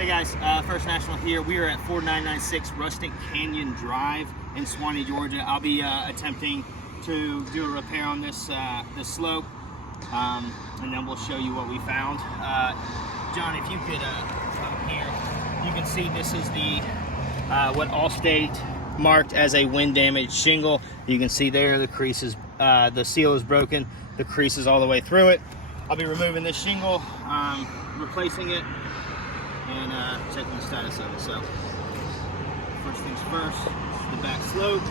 Hey guys, First National here. We are at 4996 Rustic Canyon Drive in Suwanee, Georgia. I'll be attempting to do a repair on this slope, and then we'll show you what we found. John, if you could come here, you can see this is the what Allstate marked as a wind damaged shingle. You can see there the crease is, the seal is broken, the crease is all the way through it. I'll be removing this shingle, replacing it, and checking the status of it. So first things first, the back slope.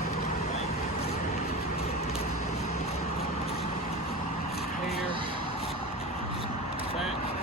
There, back.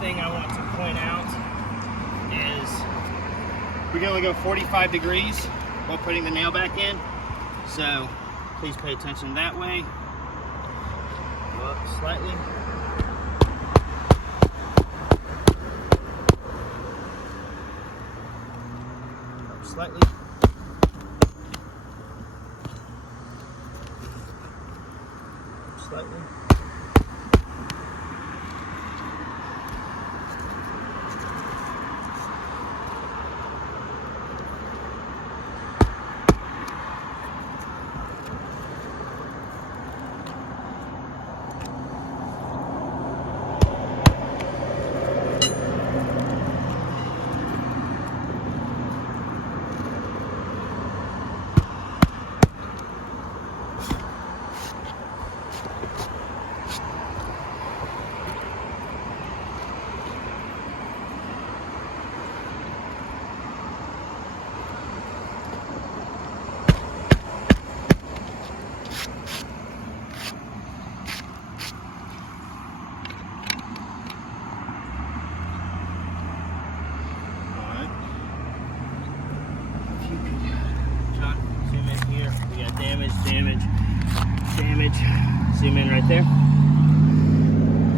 Thing I want to point out is we can only go 45 degrees while putting the nail back in, so please pay attention that way. Go up slightly. Up slightly. Up slightly. damage. Zoom in right there.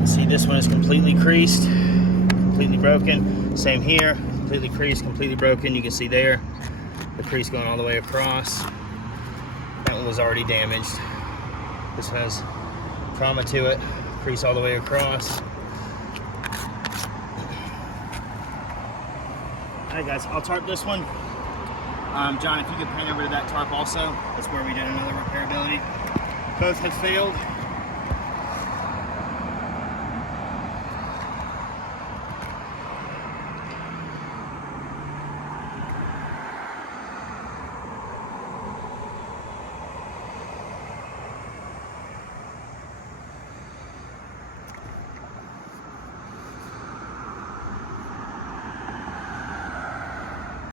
See, this one is completely creased, completely broken. Same here, completely creased, completely broken. You can see there, the crease going all the way across. That one was already damaged. This has trauma to it, crease all the way across. All right, guys, I'll tarp this one. John, if you could pan over to that tarp also, that's where we did another repairability. Both have failed.